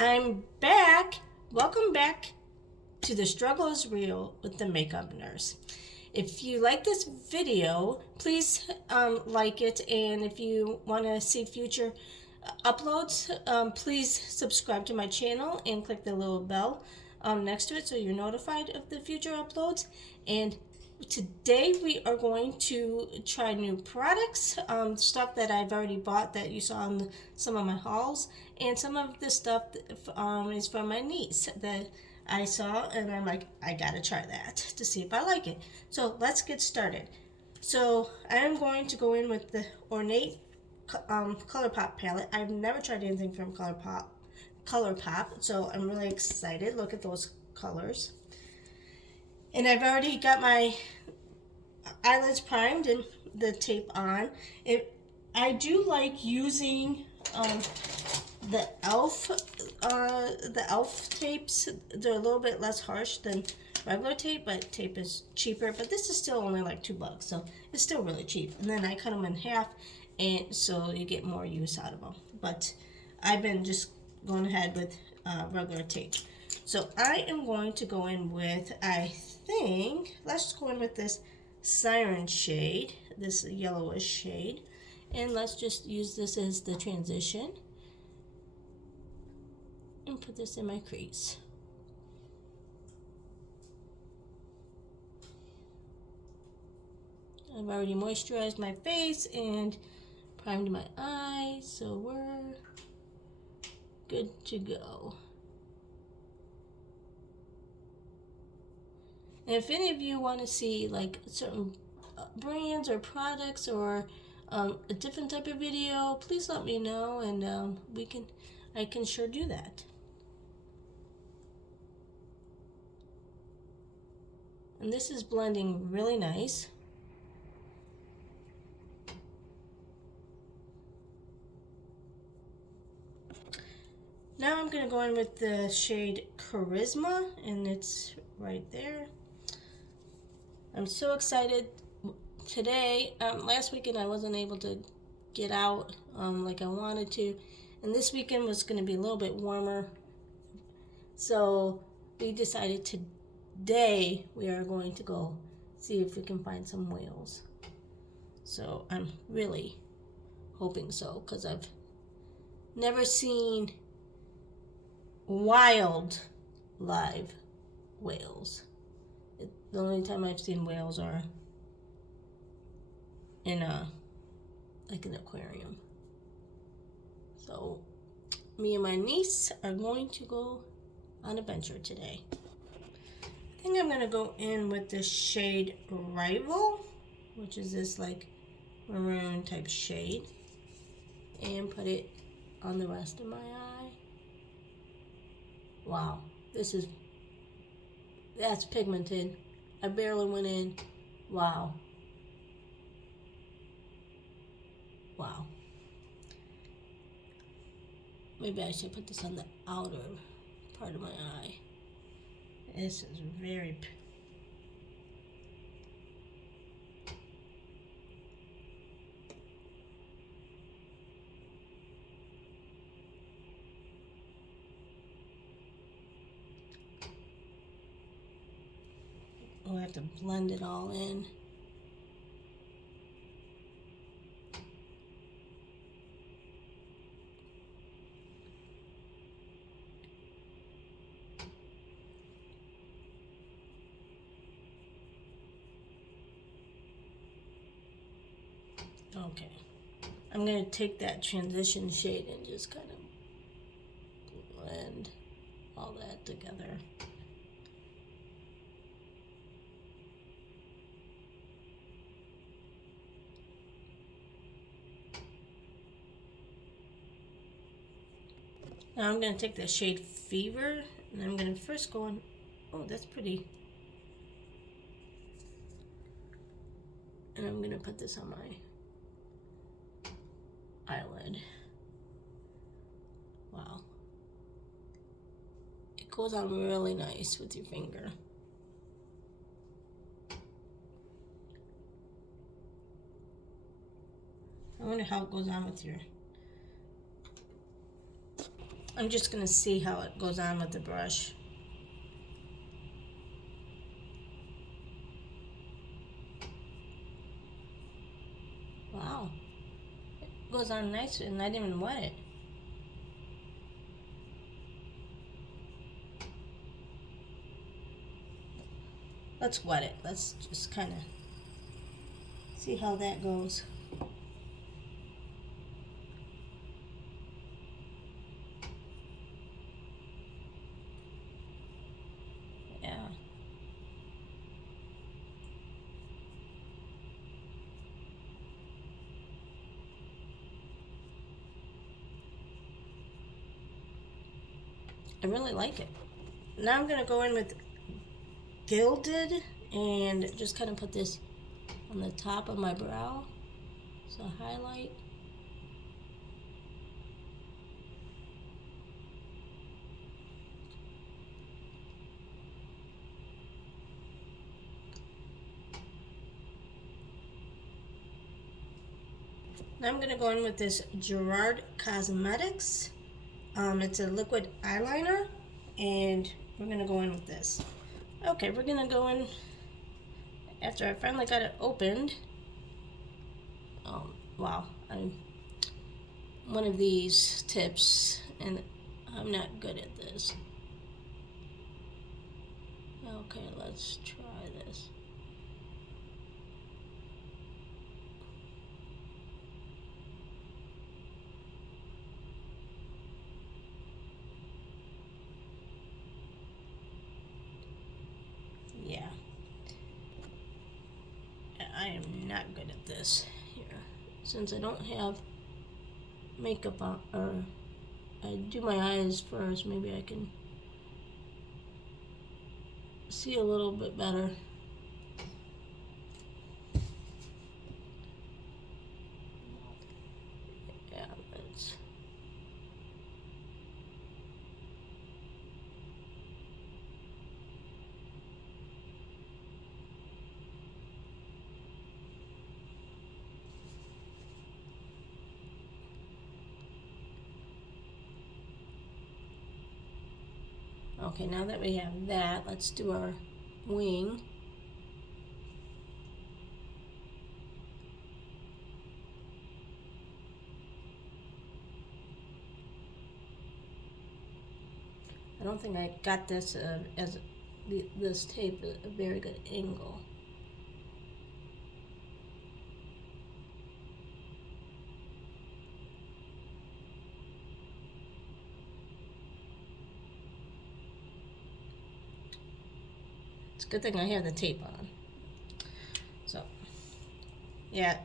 I'm back. Welcome back to The Struggle is Real with the Makeup Nurse. If you like this video, please like it, and if you want to see future uploads, please subscribe to my channel and click the little bell next to it so you're notified of the future uploads. And today we are going to try new products, stuff that I've already bought that you saw in some of my hauls, and some of the stuff is from my niece that I saw, and I'm like, I gotta try that to see if I like it. So let's get started. So I am going to go in with the Ornate ColourPop palette. I've never tried anything from ColourPop, so I'm really excited. Look at those colors. And I've already got my eyelids primed and the tape on. I do like using the elf tapes. They're a little bit less harsh than regular tape, but tape is cheaper. But this is still only like $2, so it's still really cheap. And then I cut them in half, and so you get more use out of them. But I've been just going ahead with regular tape. So I am going to go in with, let's just go in with this Siren shade, this yellowish shade. And let's just use this as the transition. And put this in my crease. I've already moisturized my face and primed my eyes, so we're good to go. And if any of you want to see like certain brands or products or a different type of video, please let me know, and I can sure do that. And this is blending really nice. Now I'm going to go in with the shade Charisma, and it's right there. I'm so excited. Today, last weekend I wasn't able to get out like I wanted to, and this weekend was going to be a little bit warmer. So we decided today we are going to go see if we can find some whales. So I'm really hoping so, because I've never seen wild live whales. The only time I've seen whales are in like an aquarium. So me and my niece are going to go on a venture today. I think I'm going to go in with the shade Rival, which is this like maroon type shade, and put it on the rest of my eye. Wow, that's pigmented. I barely went in. Wow. Wow. Maybe I should put this on the outer part of my eye. This is very... I'll have to blend it all in. Okay. I'm going to take that transition shade and just kind of blend all that together. Now I'm going to take the shade Fever, and I'm going to first go on, oh, that's pretty. And I'm going to put this on my eyelid. Wow. It goes on really nice with your finger. I wonder how it goes on with your I'm just going to see how it goes on with the brush. Wow, it goes on nice and I didn't even wet it. Let's wet it. Let's just kind of see how that goes. Yeah. I really like it. Now I'm going to go in with Gilded and just kind of put this on the top of my brow. So highlight. Now I'm going to go in with this Gerard Cosmetics. It's a liquid eyeliner, and we're going to go in with this. Okay, we're going to go in after I finally got it opened. Wow, I'm one of these tips, and I'm not good at this. Okay, let's try this. Yeah. I am not good at this here. Since I don't have makeup on, or I do my eyes first, maybe I can see a little bit better. Yeah, that's... Okay, now that we have that, let's do our wing. I don't think I got this as this tape at a very good angle. It's a good thing I have the tape on. So, yeah,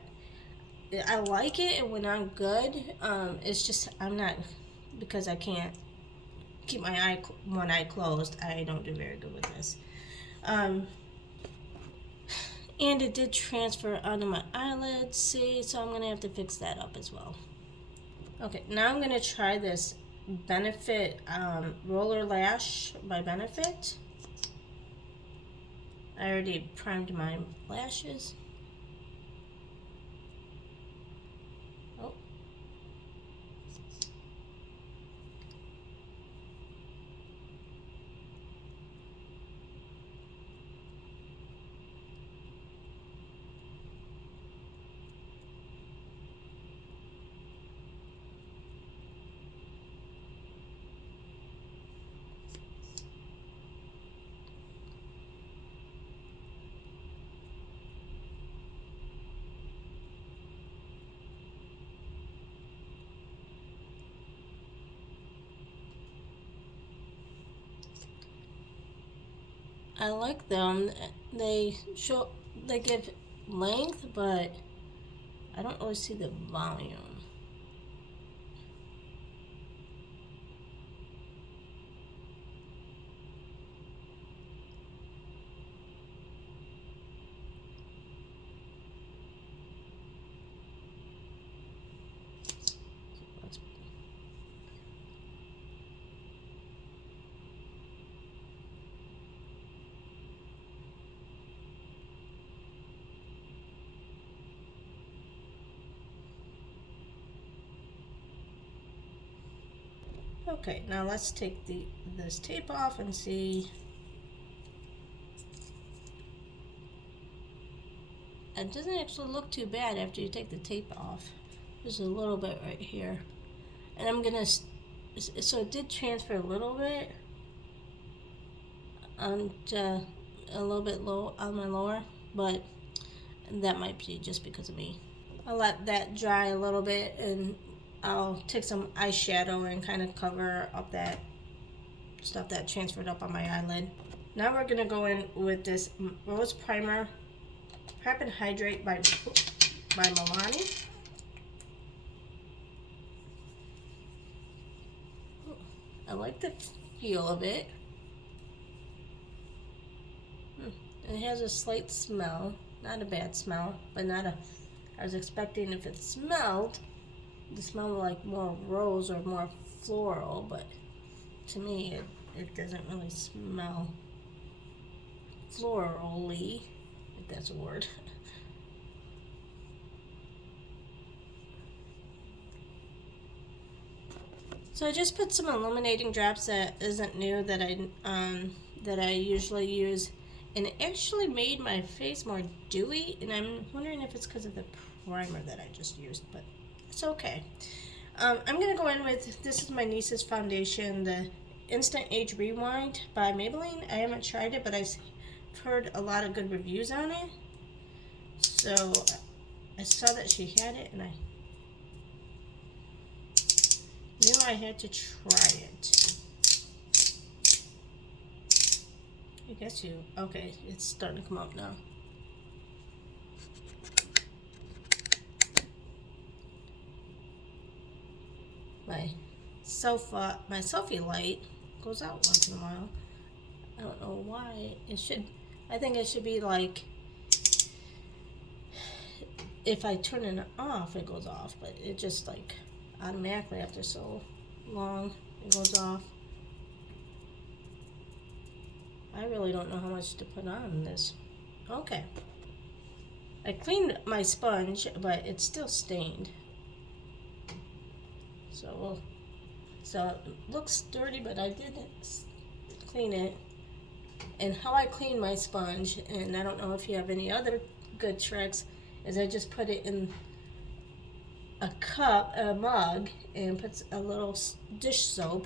I like it, and when I'm good, it's just I'm not, because I can't keep my one eye closed. I don't do very good with this. And it did transfer onto my eyelids, see, so I'm gonna have to fix that up as well. Okay, now I'm gonna try this Benefit Roller Lash by Benefit. I already primed my lashes. Oh. I like them. They give length, but I don't really see the volume. Okay, now let's take this tape off and see. It doesn't actually look too bad after you take the tape off. There's a little bit right here. And I'm gonna, so it did transfer a little bit to a little bit low on my lower, but that might be just because of me. I'll let that dry a little bit and I'll take some eyeshadow and kind of cover up that stuff that transferred up on my eyelid. Now we're gonna go in with this Rose Primer Prep and Hydrate by Milani. I like the feel of it. It has a slight smell, not a bad smell, but not a. I was expecting if it smelled, to smell like more rose or more floral, but to me it doesn't really smell florally, if that's a word. So I just put some illuminating drops that isn't new that I usually use, and it actually made my face more dewy, and I'm wondering if it's because of the primer that I just used, but it's okay. I'm gonna go in with, this is my niece's foundation, the Instant Age Rewind by Maybelline. I haven't tried it, but I've heard a lot of good reviews on it, so I saw that she had it and I knew I had to try it. I guess you, okay, it's starting to come up now. My selfie light goes out once in a while. I don't know why. It should, I think it should be like, if I turn it off, it goes off, but it just like automatically after so long, it goes off. I really don't know how much to put on this. Okay. I cleaned my sponge, but it's still stained. So it looks dirty, but I did clean it. And how I clean my sponge, and I don't know if you have any other good tricks, is I just put it in a mug, and put a little dish soap,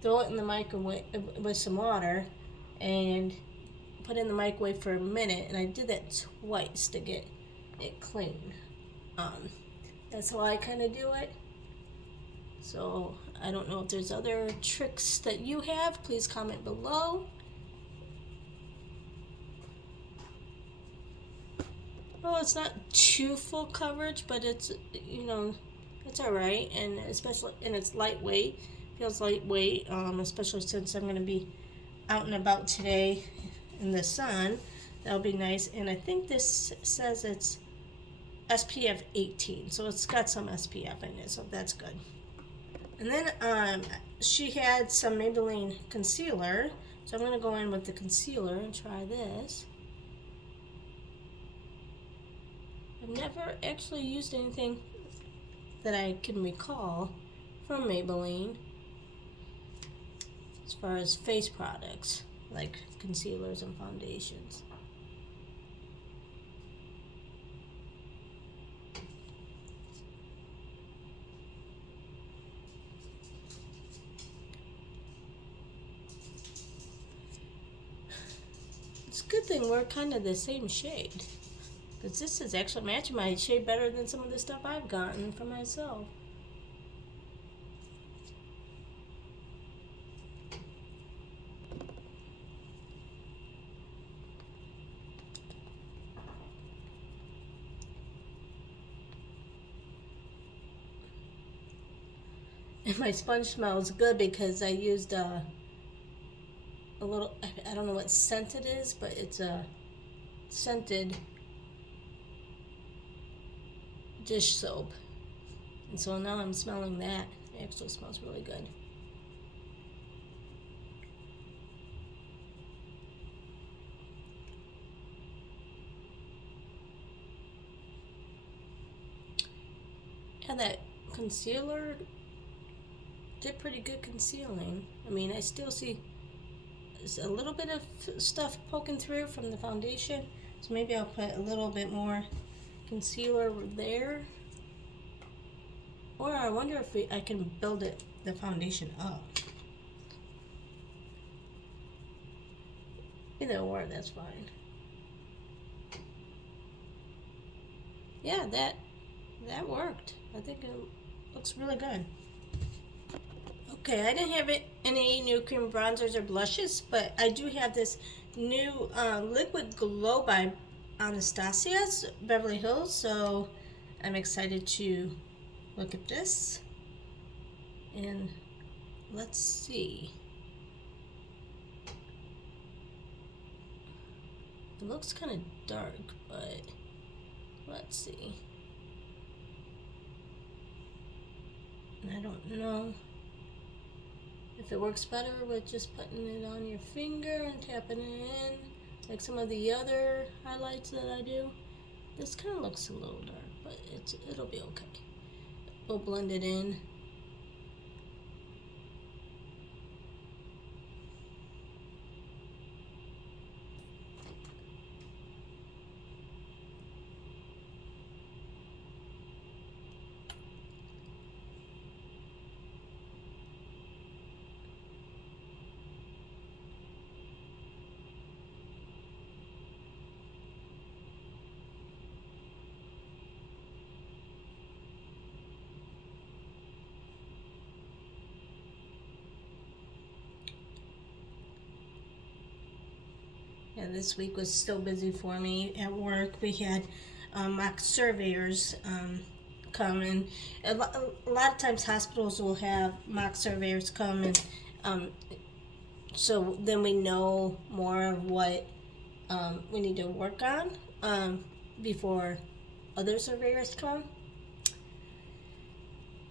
throw it in the microwave with some water, and put it in the microwave for a minute. And I did that twice to get it clean. That's how I kind of do it. So I don't know if there's other tricks that you have. Please comment below. Well, it's not too full coverage, but it's, you know, it's all right, and especially, and it's lightweight. Feels lightweight, especially since I'm going to be out and about today in the sun. That'll be nice. And I think this says it's SPF 18, so it's got some SPF in it, so that's good. And then she had some Maybelline concealer, so I'm going to go in with the concealer and try this. I've never actually used anything that I can recall from Maybelline as far as face products, like concealers and foundations. It's a good thing we're kind of the same shade, because this is actually matching my shade better than some of the stuff I've gotten for myself. And my sponge smells good because I used a little, I don't know what scent it is, but it's a scented dish soap. And so now I'm smelling that. It actually smells really good. And that concealer did pretty good concealing. I mean, I still see a little bit of stuff poking through from the foundation, so maybe I'll put a little bit more concealer there. Or I wonder if I can build the foundation up. Either or, that's fine. Yeah, that worked. I think it looks really good. Okay, I didn't have any new cream bronzers or blushes, but I do have this new Liquid Glow by Anastasia's Beverly Hills, so I'm excited to look at this. And let's see. It looks kind of dark, but let's see. And I don't know if it works better with just putting it on your finger and tapping it in, like some of the other highlights that I do. This kind of looks a little dark, but it'll be okay. We'll blend it in. Yeah, this week was still busy for me at work. We had mock surveyors come in. A lot of times hospitals will have mock surveyors come, and so then we know more of what we need to work on before other surveyors come.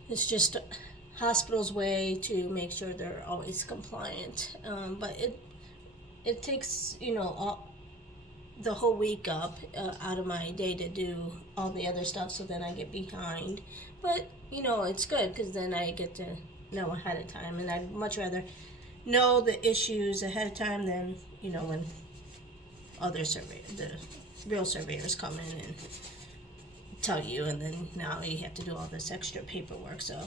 It's just hospital's way to make sure they're always compliant, but it takes, the whole week up out of my day to do all the other stuff, so then I get behind. But, it's good because then I get to know ahead of time, and I'd much rather know the issues ahead of time than, when the real surveyors come in and tell you, and then now you have to do all this extra paperwork, so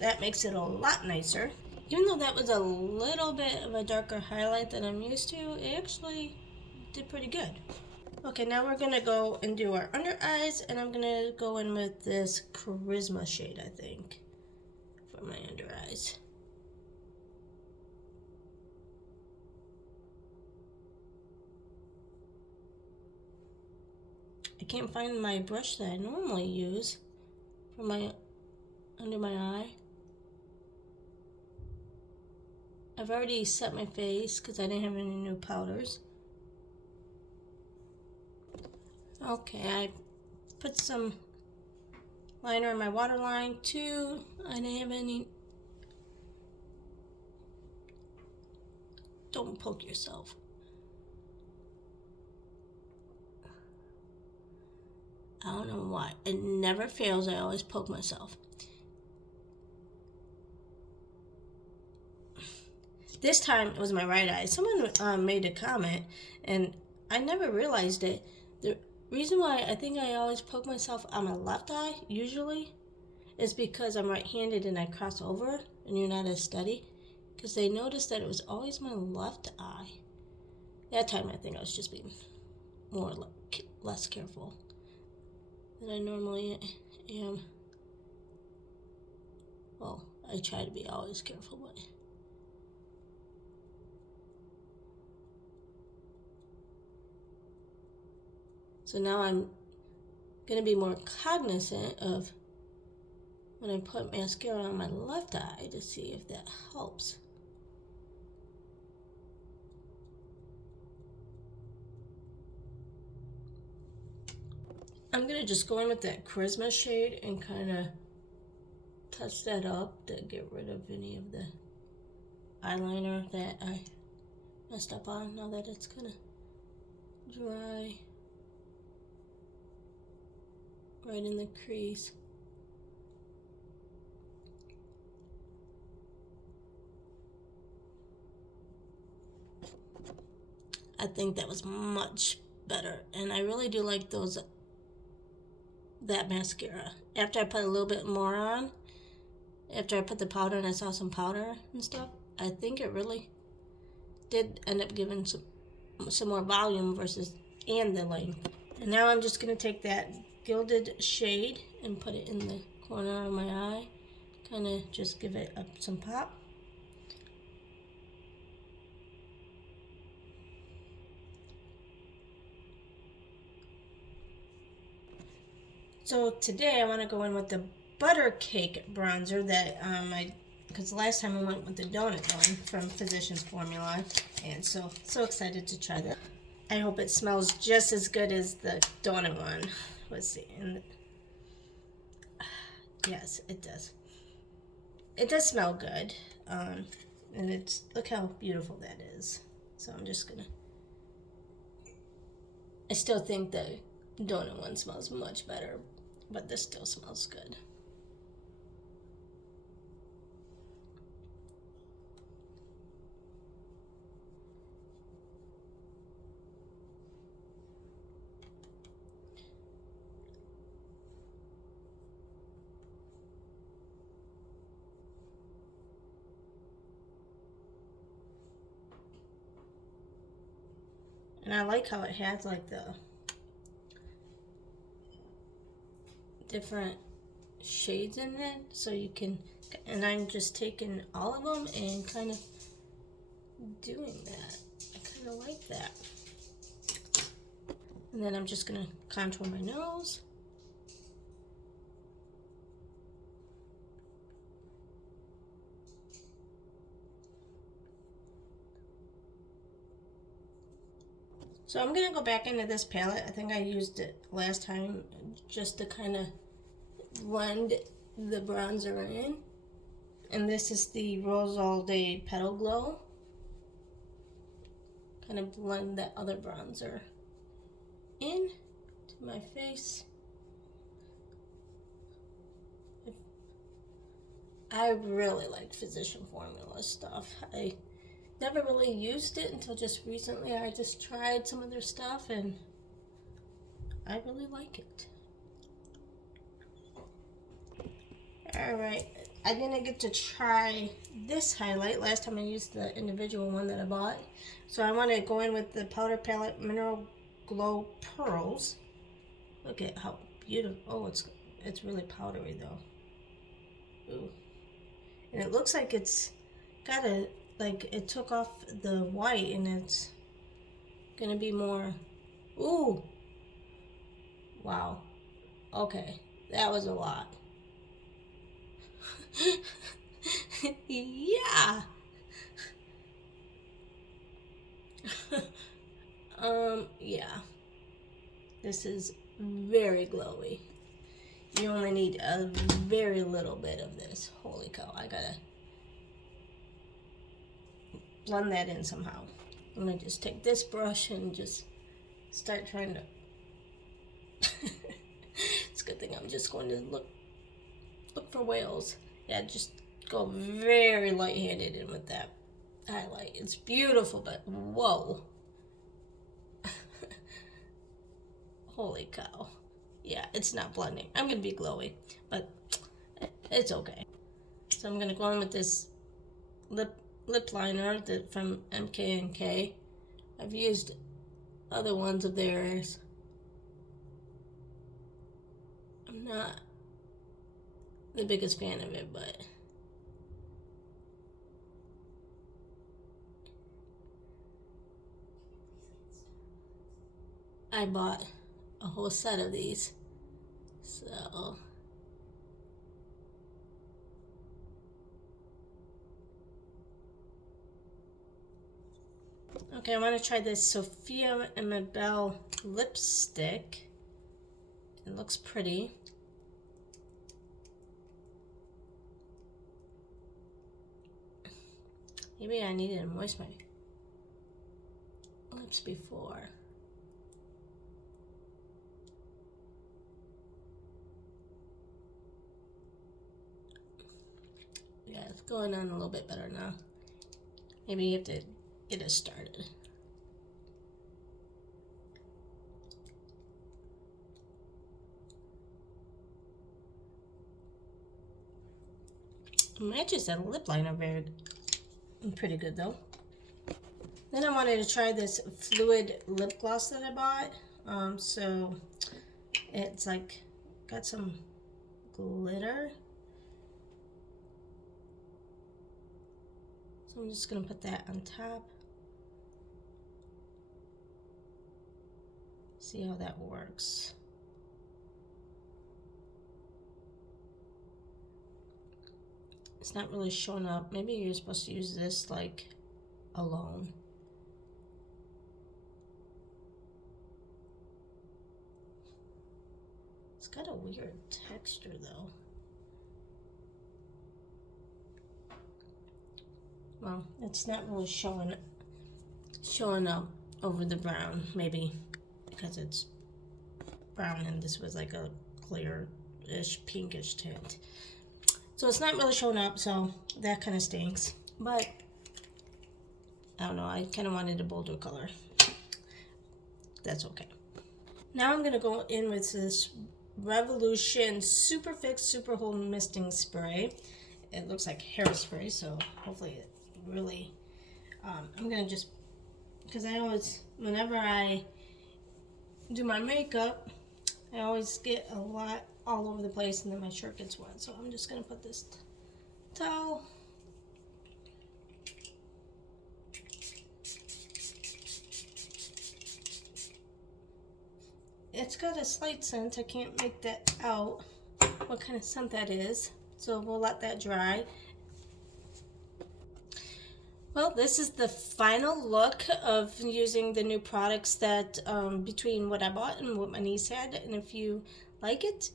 that makes it a lot nicer. Even though that was a little bit of a darker highlight than I'm used to, it actually did pretty good. Okay, now we're gonna go and do our under eyes, and I'm gonna go in with this Charisma shade, I think, for my under eyes. I can't find my brush that I normally use for my under my eye. I've already set my face because I didn't have any new powders. Okay, I put some liner in my waterline too. I didn't have any. Don't poke yourself. I don't know why. It never fails. I always poke myself. This time it was my right eye. Someone made a comment, and I never realized it. The reason why I think I always poke myself on my left eye, usually, is because I'm right-handed and I cross over, and you're not as steady. Because they noticed that it was always my left eye. That time I think I was just being less careful than I normally am. Well, I try to be always careful, but... So now I'm going to be more cognizant of when I put mascara on my left eye to see if that helps. I'm going to just go in with that Charisma shade and kind of touch that up to get rid of any of the eyeliner that I messed up on, now that it's kind of dry. Right in the crease. I think that was much better. And I really do like that mascara. After I put a little bit more on, after I put the powder and I saw some powder and stuff, I think it really did end up giving some more volume and the length. And now I'm just going to take that gilded shade and put it in the corner of my eye. Kind of just give it some pop. So today I want to go in with the butter cake bronzer that because last time I went with the donut one from Physicians Formula, and so excited to try that. I hope it smells just as good as the donut one. Let's see. Yes, it does. It does smell good, and look how beautiful that is. So I'm just gonna. I still think the donut one smells much better, but this still smells good. And I like how it has like the different shades in it, so you can, and I'm just taking all of them and kind of doing that. I kind of like that. And then I'm just gonna contour my nose. So I'm gonna go back into this palette. I think I used it last time just to kind of blend the bronzer in. And this is the Rose All Day Petal Glow. Kind of blend that other bronzer in to my face. I really like Physician Formula stuff. I never really used it until just recently. I just tried some of their stuff and I really like it. Alright, I didn't get to try this highlight. Last time I used the individual one that I bought. So I want to go in with the Powder Palette Mineral Glow Pearls. Look at how beautiful. Oh, it's really powdery though. Ooh. And it looks like it's got it took off the white and it's gonna be more. Ooh. Wow. Okay, that was a lot. Yeah. Yeah. This is very glowy. You only need a very little bit of this. Holy cow, I gotta blend that in somehow. I'm gonna just take this brush and just start trying to. It's a good thing I'm just going to look for whales. Yeah, just go very light-handed in with that highlight. It's beautiful, but whoa. Holy cow. Yeah, it's not blending. I'm gonna be glowy, but it's okay. So I'm gonna go in with this lip liner from MK&K. I've used other ones of theirs. I'm not the biggest fan of it, but I bought a whole set of these. So okay, I want to try this Sophia and Mabel lipstick. It looks pretty. Maybe I needed to moisten my lips before. Yeah, it's going on a little bit better now. Maybe you have to get it started. It matches that lip liner pretty good though. Then I wanted to try this fluid lip gloss that I bought. So it's like got some glitter. So I'm just gonna put that on top. See how that works. It's not really showing up. Maybe you're supposed to use this like alone. It's got a weird texture though. Well, it's not really showing up over the brown, maybe because it's brown and this was like a clear-ish pinkish tint. So it's not really showing up, so that kind of stinks. But I don't know, I kind of wanted a bolder color. That's okay. Now I'm gonna go in with this Revolution Super Fix Super Hold Misting Spray. It looks like hairspray, so hopefully it really, I'm gonna just, because I always, whenever I do my makeup, I always get a lot all over the place and then my shirt gets wet. So I'm just gonna put this towel. It's got a slight scent. I can't make that out, what kind of scent that is. So we'll let that dry. Well, this is the final look of using the new products that, between what I bought and what my niece had. And if you like it,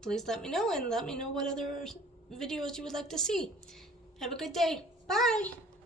please let me know and let me know what other videos you would like to see. Have a good day. Bye.